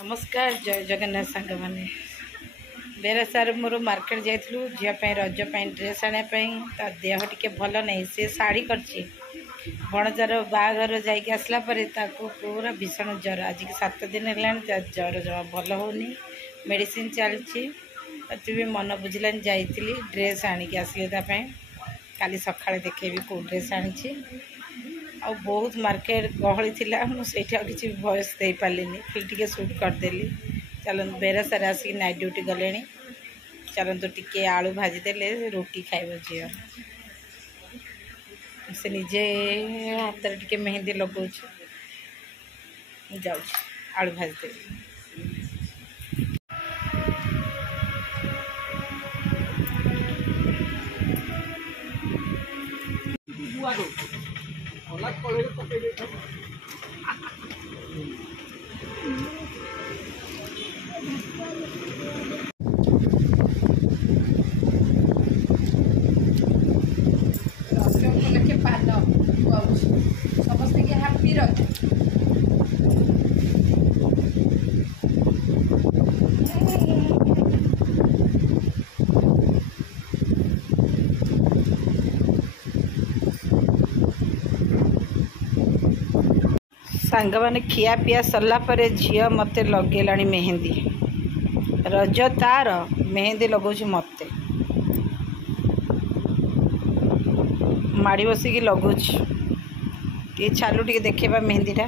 नमस्कार जय जगन्नाथ सांग मैंने बेरा सार मोर मार्केट जाइलु झीपाई रजपाई ड्रेस आने ता देह टे भल नहीं सी शाढ़ी कर भणजार बाघर जासला पूरा भीषण ज्वर आज की 7 दिन है ज्वर जमा भल होनी मेडिसिन चलती भी मन बुझला जाइली ड्रेस आणिक आसली काली सकाଳେ देखेबी कौ ड्रेस आनी आ बहुत मार्केट गहली थी मुझे किसी वॉइस दे पार्लिनी फिर टे सुट करदेली चलते बेरा सारे आसिक नाइट ड्यूटी गले चलते टे आलू भाजीदे रोटी खाइब झी से निजे हाथ टे मेहंदी लगौच जाऊँ आलू भाजीदेवी समस्त के हैप्पी रख सांग मैंने खिया पिया सरला झी मत लगेला मेहंदी रज तार मेहंदी लगौच मत माड़ी बसिकी लगौच टे छालू टे देखा मेहंदीटा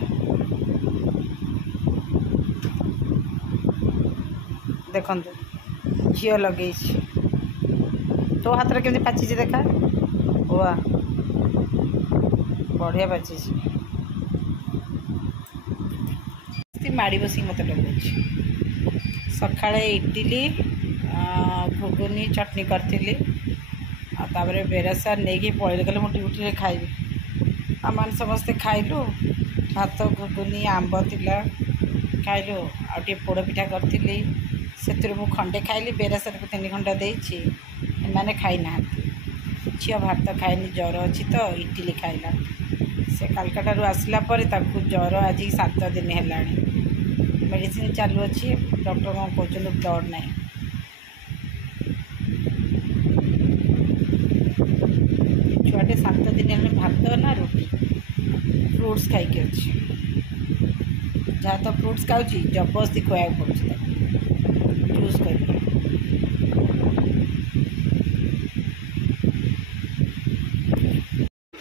देखु झील लगे तो हाथ में केमती पाची देखा हुआ बढ़िया पाची माड़ी बसिक मत लगौच सकाळे इडली घुगुनी चटनी करी तापर बेरासार नहीं पड़े गले मुझे ड्यूटी खाइबी आम समस्ते खाइलु भात घुगुनी आंब थिला खाइलु आटे पोड़ पिठा करी से खंडे खाइली बेरासार को 3 घंटा देछि एमाने खाई ना झील भात खाइनी ज्वर अच्छी तो इडली खाइला से कालकाटा आसला ज्वर आज 7 दिन है मेडिसिन चालू अच्छी डॉक्टर कौन कहते ब्लड ना छुआटे 7 दिन है भात ना रोटी फ्रूट्स खाई अच्छी जहाँ तो फ्रूट्स खाऊँ जबरदस्ती खुआ पड़े जूस कर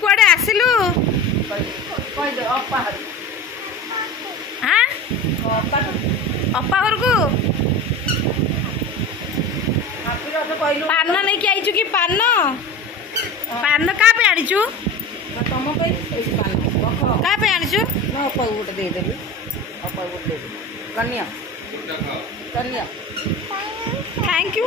कुआडे आसिलु हाँ अपा घर को पान नहीं कि आईचु कि पान पान क्या पे आनीचु तुम क्या पे आनीचु अपा गोटे देदेवी अपा गोटे कन्या कन्या थैंक यू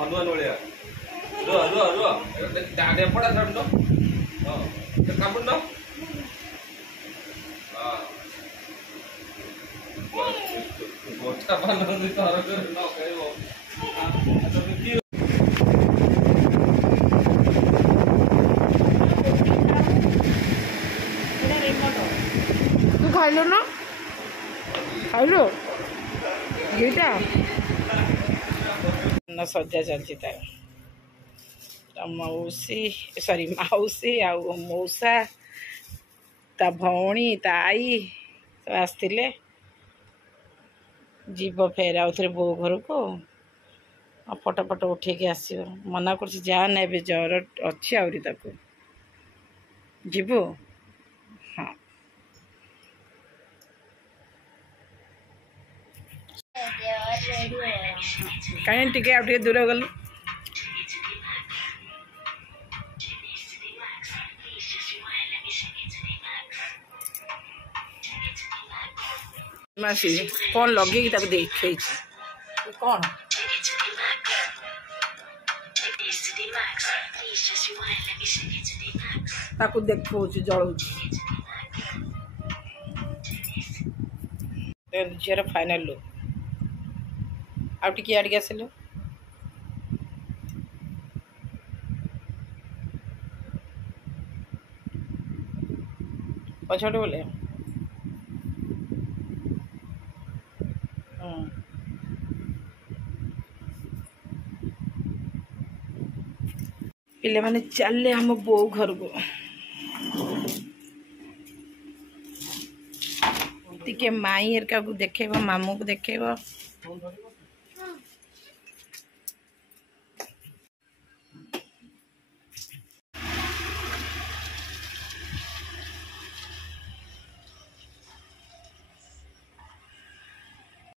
हनुमान भाया रुह रुह रुह डेपड़ा छाड़ कापुन गोटा पान तू खाइल ना खाइल ये सजा चलती मौसी सॉरी मौसी आ मौसा ता भौणी ता आई सब आसते जीव फेर आउ थे बो घर को फटो फटो उठेक आस मना कर जाना ज्वर अच्छी आहरी ताको जीवु हाँ कहीं टे दूर गलु मासी कौन लगे देखे कौन ताकू देखो जलू झीर फाइनाल लुक आउ टिके आड़े आसिलु पछटे बोले पिले माने चले हम बो घर को टिके माई एरका को देखेब मामू को देखेब